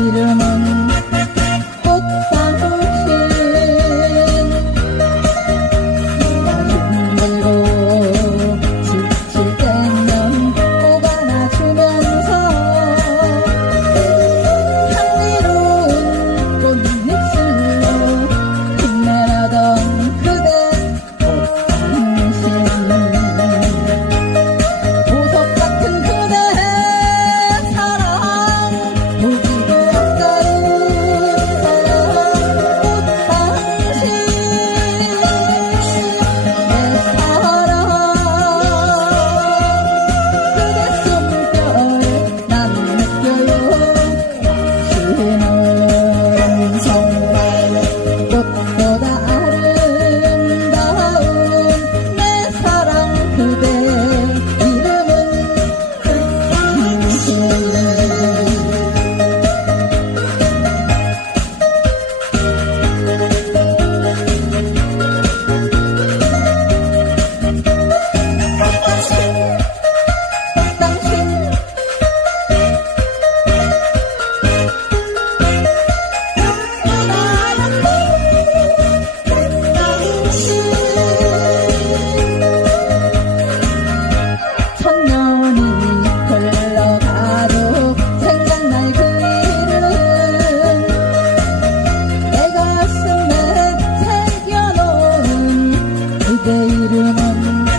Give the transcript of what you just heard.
Eylem Yeah.